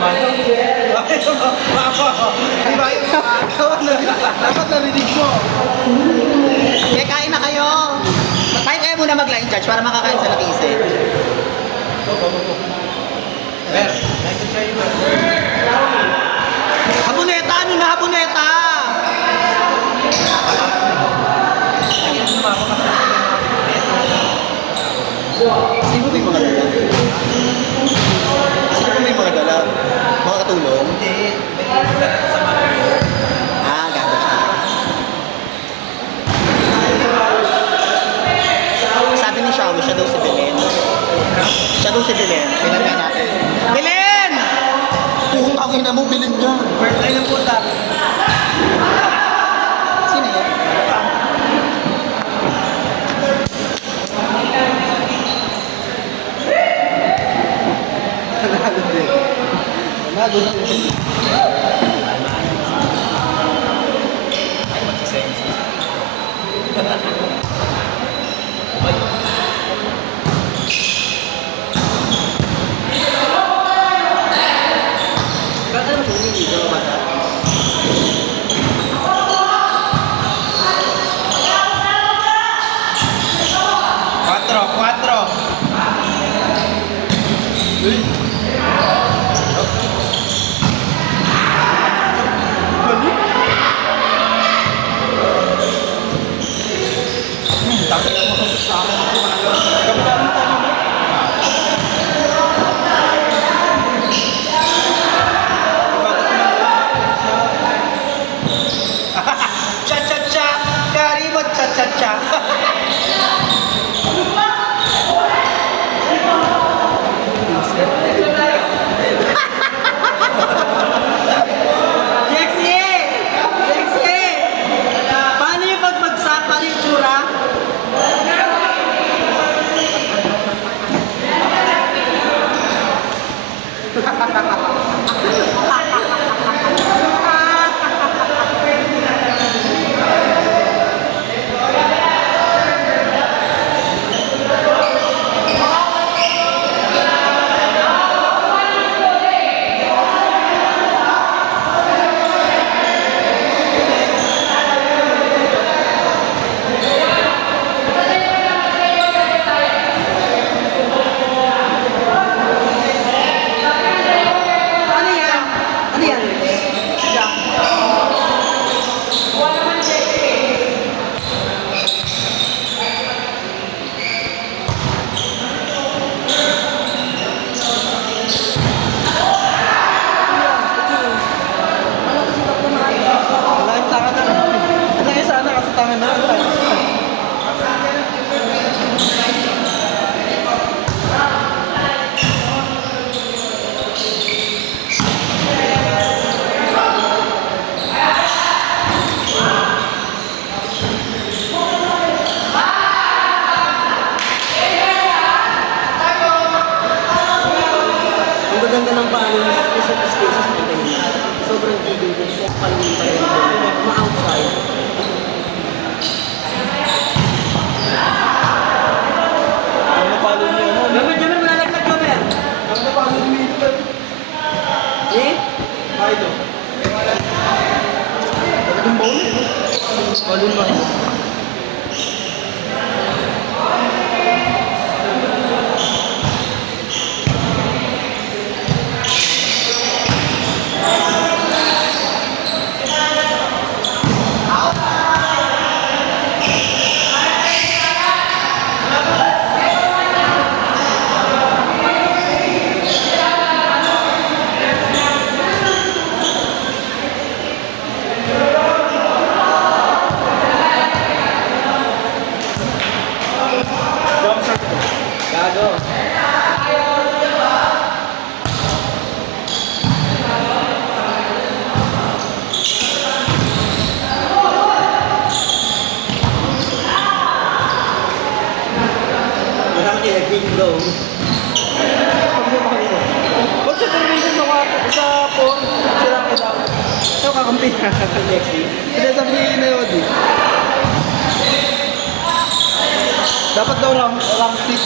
naman. Di ba yung dapat narinig mo. Eh, kain na kayo. Kain kayo muna mag-line judge para makakain sa Lakise. Habuneta! Ano na habuneta? Sino ba yung mga dala? Sino ba may mga dala? Mga katulong? Ah, ganda siya. Sabi ni Shawi, siya daw si Belen. Siya daw si Belen. Pinagay natin. Belen! Putangin na mo, Belen niya. Birthday ng puta. Sino yun? Nado din. Ay, magsisense. Bakit naman hindi dito bata? Quatro. Tapos na mo sa akin. Kapitan mo tayo mo. Cha-cha-cha! Kari mo cha-cha-cha! Lexie! Lexie! Paano yung pagbagsak? Paano yung tsura? Ano yan? Ano yan? Wala yung tangan na. Wala yung sana kasi tangan na. Ang gaganda ng paano yung sa spaces ng kanina. Sobrang gigil ko. So, paluin pa rin doon. Ma-outside. Ang napalo niya ano? Gamer, gamer, malalaglag gamer. Ang napalo niya ito. Eh? Milo. Talagang bowl eh. No? Balon ba? Big blow. Ba't siya termination sa phone? Siya lang ito. Ito kakampi. Hindi sabi ni Neody. Dapat daw rank 6.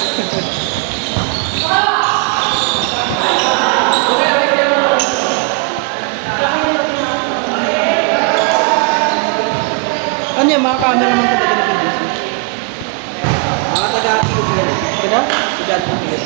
niya, mga cameraman talaga ng PBC. Mga taga-Pilip yan. Kaya? Taga-Pilip.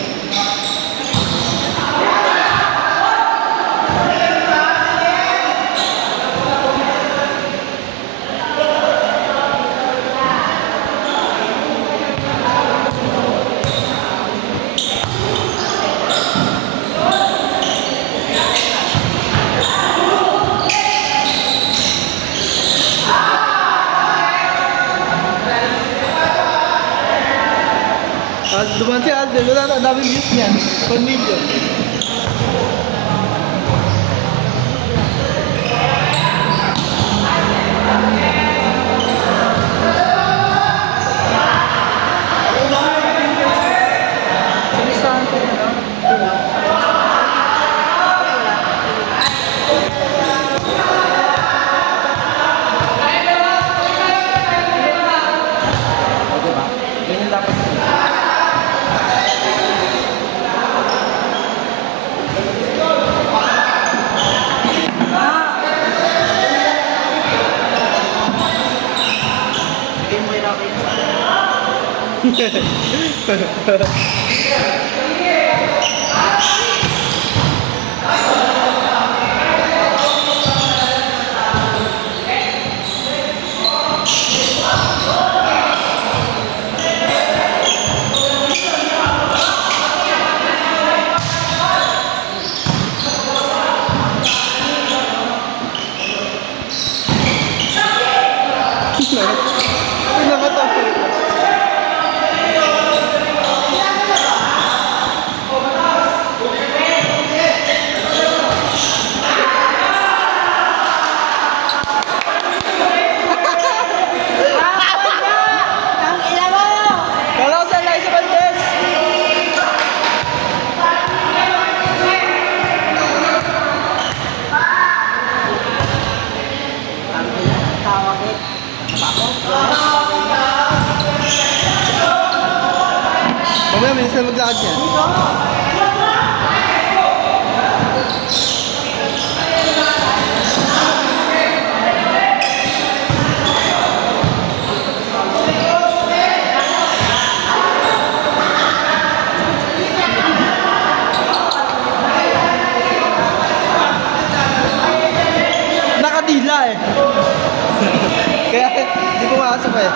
Dumaan si Alden, wala na, daming views niya. 1 million. Sinisahan ko na, no? O, diba? Ganyan dapat. Bigay mo kay Rocky. Pinakatawa. Kala ko sa Liza Valdez. Mamaya, minsan maglakad yan. Nakadila eh. Kaya hindi pumasok eh.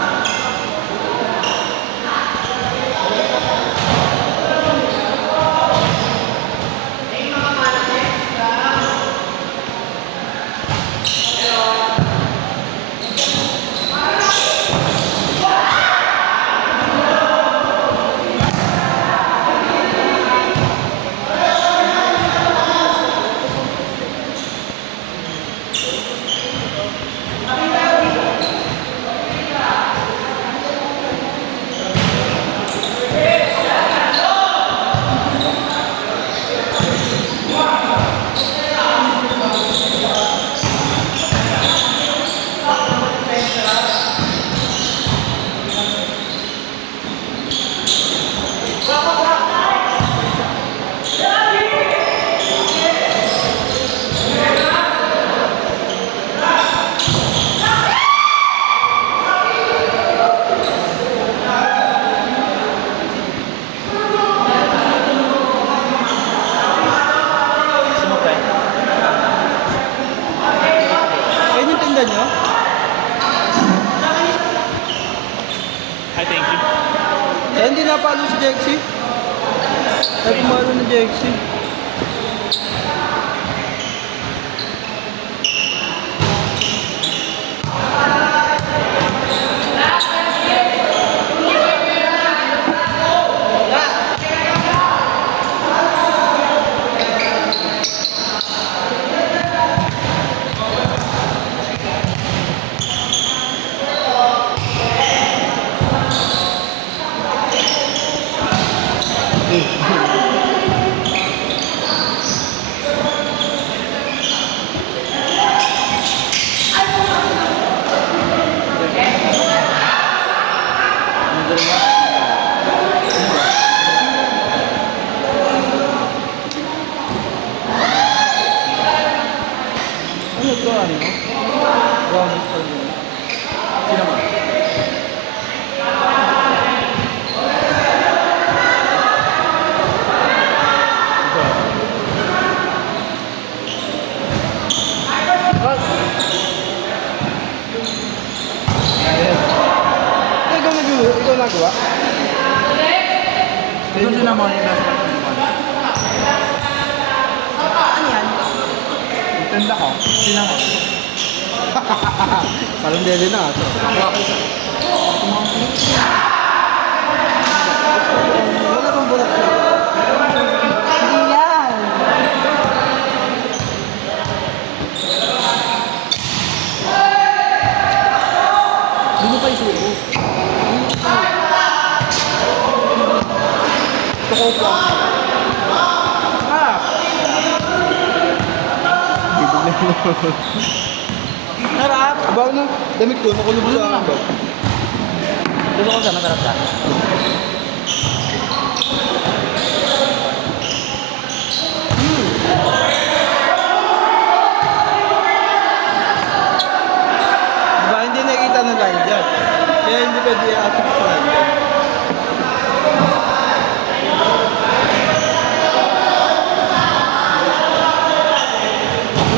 Sumupre. Ayun yung tinda nyo? Hi, thank you. Kaya hindi napalo si Jexy. Kaya pumalo na Jexy. Ano to, ano? Promise for you. Sino ba? Ano sila mo yung nasa pagkakuan? Ano yan? Tenda ko. Sila mo. Parang deli na ato. Wala bang bulak siya? Hindi yan. Hindi mo pa isubo. Toko po. Ah! Harap! Abaw na, damit ko, nakulog sa ano. Gusto ko siya, masarap siya. Diba, hindi nakikita ng line dyan. Kaya hindi pwede i-atok sa line dyan.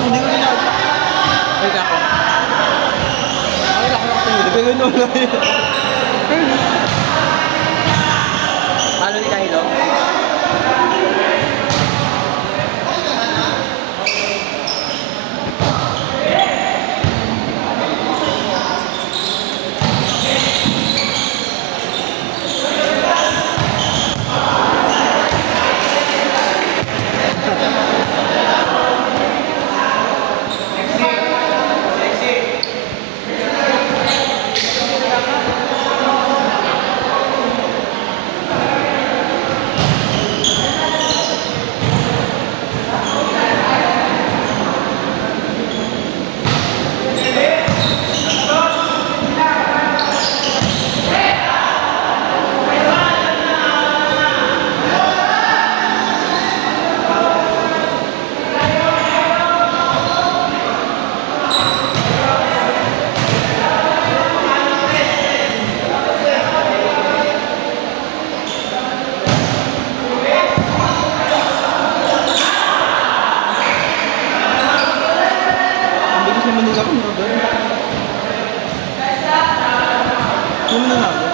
Hindi ko ginagawa. Ay, ako. Ay, laki ng tulog. Ganun wala yun. Halo ni Kahilo? Ang bilis naman nila kung mga ganun. Hindi mo nanalo.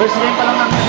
First game pa lang namin